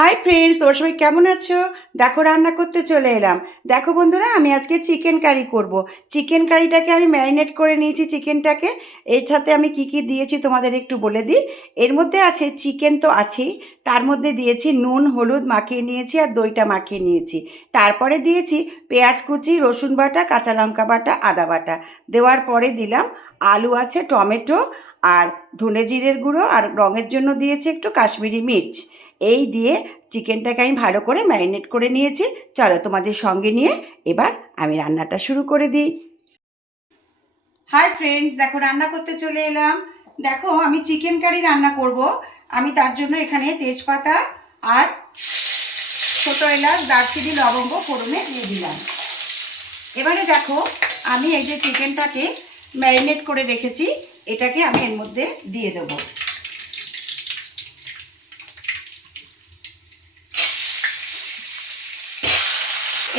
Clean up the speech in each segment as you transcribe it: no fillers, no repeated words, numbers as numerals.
Hi friends, তোমরা সবাই কেমন আছো? দেখো রান্না করতে চলে এলাম। দেখো বন্ধুরা, আমি আজকে চিকেন কারি করব। চিকেন কারিটাকে আমি ম্যারিনেট করে নিয়েছি চিকেনটাকে। এর সাথে আমি কি কি দিয়েছি তোমাদের একটু বলে দিই। এর মধ্যে আছে চিকেন তো আছেই, তার মধ্যে দিয়েছি নুন হলুদ মাখিয়ে নিয়েছি আর দইটা মাখিয়ে নিয়েছি। তারপরে দিয়েছি পেঁয়াজ কুচি, রসুন বাটা, কাঁচা লঙ্কা বাটা, আদা বাটা। দেওয়ার পরে দিলাম আলু আছে, টমেটো আর ধনে জিরের গুঁড়ো, আর রঙের জন্য দিয়েছি একটু কাশ্মীরি মির্চ। এই দিয়ে চিকেনটাকে আমি ভালো করে ম্যারিনেট করে নিয়েছি। চলো তোমাদের সঙ্গে নিয়ে এবার আমি রান্নাটা শুরু করে দিই। হাই ফ্রেন্ডস, দেখো রান্না করতে চলে এলাম। দেখো আমি চিকেন কারি রান্না করব। আমি তার জন্য এখানে তেজপাতা আর ছোটো এলাচ, দারচিনি, লবঙ্গ ফোড়নে দিয়ে দিলাম। এবারে দেখো আমি এই যে চিকেনটাকে ম্যারিনেট করে রেখেছি, এটাকে আমি এর মধ্যে দিয়ে দেবো।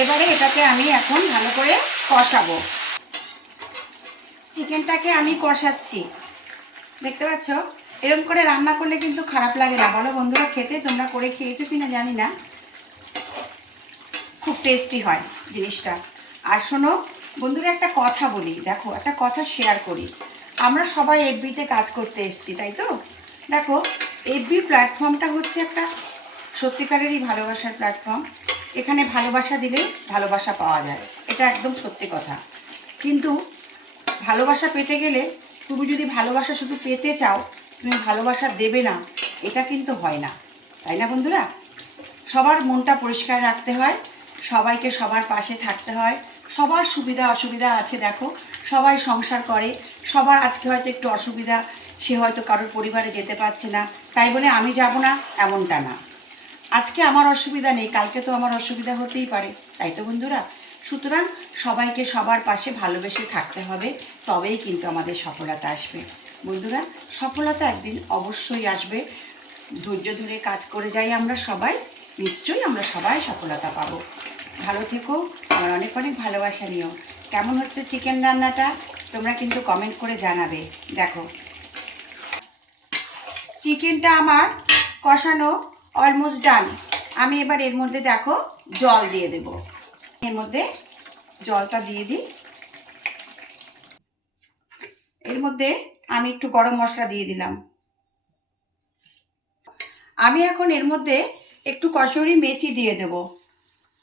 এবারে এটাকে আমি এখন ভালো করে কষাবো। চিকেনটাকে আমি কষাচ্ছি, দেখতে পাচ্ছ? এরকম করে রান্না করলে কিন্তু খারাপ লাগে না, বলো বন্ধুরা? খেতে তোমরা করে খেয়েছো কিনা জানি না, খুব টেস্টি হয় জিনিসটা। আর শোনো বন্ধুরা, একটা কথা বলি, দেখো একটা কথা শেয়ার করি। আমরা সবাই এফবিতে কাজ করতে এসেছি, তাই তো? দেখো এফবি প্ল্যাটফর্মটা হচ্ছে একটা সত্যিকারেরই ভালোবাসার প্ল্যাটফর্ম। এখানে ভালোবাসা দিলে ভালোবাসা পাওয়া যায়, এটা একদম সত্যি কথা। কিন্তু ভালোবাসা পেতে গেলে তুমি যদি ভালোবাসা শুধু পেতে চাও, তুমি ভালোবাসা দেবে না, এটা কিন্তু হয় না, তাই না বন্ধুরা? সবার মনটা পরিষ্কার রাখতে হয়, সবাইকে সবার পাশে থাকতে হয়। সবার সুবিধা অসুবিধা আছে, দেখো সবাই সংসার করে, সবার আজকে হয়তো একটু অসুবিধা, সে হয়তো কারোর পরিবারে যেতে পারছে না, তাই বলে আমি যাব না এমনটা না। আজকে আমার অসুবিধা নেই, কালকে তো আমার অসুবিধা হতেই পারে, তাই তো বন্ধুরা? সুতরাং সবাইকে সবার পাশে ভালোবেসে থাকতে হবে, তবেই কিন্তু আমাদের সফলতা আসবে। বন্ধুরা, সফলতা একদিন অবশ্যই আসবে। ধৈর্য ধরে কাজ করে যাই আমরা সবাই, নিশ্চয়ই আমরা সবাই সফলতা পাবো। ভালো থেকো, আমার অনেক অনেক ভালোবাসা নিও। কেমন হচ্ছে চিকেন রান্নাটা তোমরা কিন্তু কমেন্ট করে জানাবে। দেখো চিকেনটা আমার কষানো অলমোস্ট ডান। আমি এবার এর মধ্যে দেখো জল দিয়ে দেব। এর মধ্যে জলটা দিয়ে দিই। এর মধ্যে আমি একটু গরম মশলা দিয়ে দিলাম। আমি এখন এর মধ্যে একটু কসুরি মেথি দিয়ে দেব।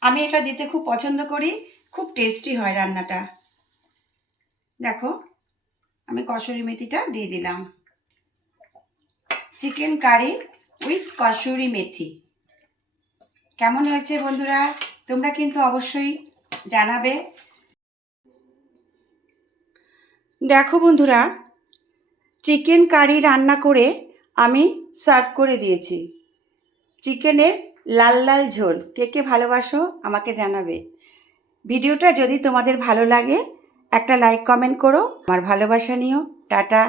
আমি এটা দিতে খুব পছন্দ করি, খুব টেস্টি হয় রান্নাটা। দেখো আমি কসুরি মেথিটা দিয়ে দিলাম। Chicken curry with kasuri methi. কেমন হয়েছে বন্ধুরা? তোমরা কিন্তু অবশ্যই জানাবে। দেখো বন্ধুরা, চিকেন কারি রান্না করে আমি সার্ভ করে দিয়েছি। চিকেনের লাল লাল ঝোল কে কে ভালোবাসো আমাকে জানাবে। ভিডিওটা যদি তোমাদের ভালো লাগে একটা লাইক কমেন্ট করো। আমার ভালোবাসা নিও। টাটা।